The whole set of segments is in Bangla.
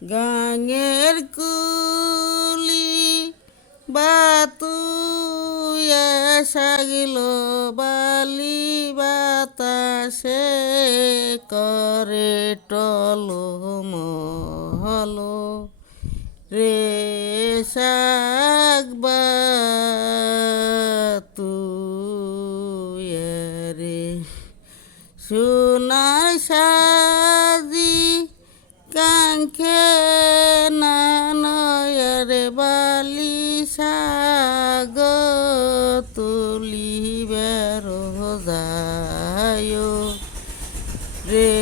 গাঙের কুলি বাতুয়া সাগিল বালি বাতাসে করে টলমল রে শাকবাতুয়া রে সোনার সাজি কাঙ্ক্ষে নানয়ারে বালি সাগ তুলিবার যায় রে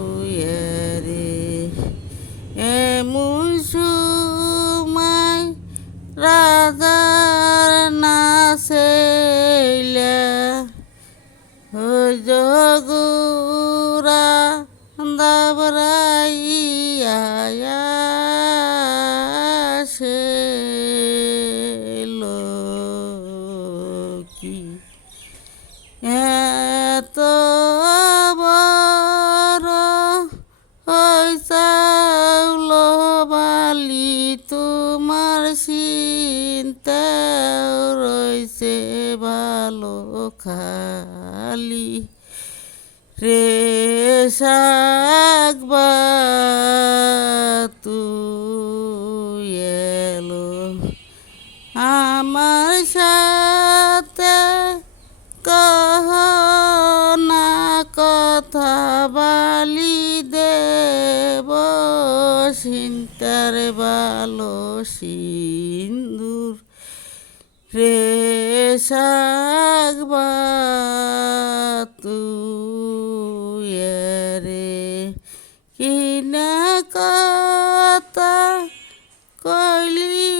শাকবাতুয়ারে এমন সময় রাজার নাচেলা জগুরা দাবরাইয়া সে কি এত বড় হইসাউল বালি তোমার চিন্তাও রয়েছে ভালো খালি রে শাকবাতুয়া আমার সাথে কহ না কথা বালি দেব সিন্তার ভালো সিন্দুর রে শাকবাতুয়া রে কিনা কথা কইলি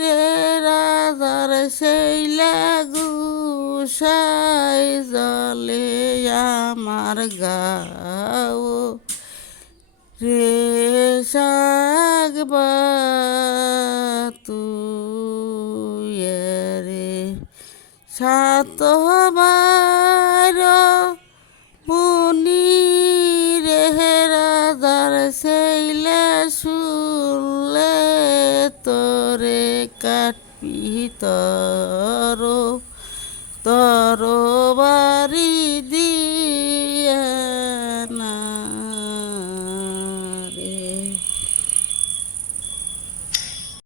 রে রাজার সেইলা গুসাই জলে আমার গাও রে শাকবাতুয়া রে সাতবার মুনি রে রাজার সেইলা শুনলে তোরে কাটবি তর বাড়ি দি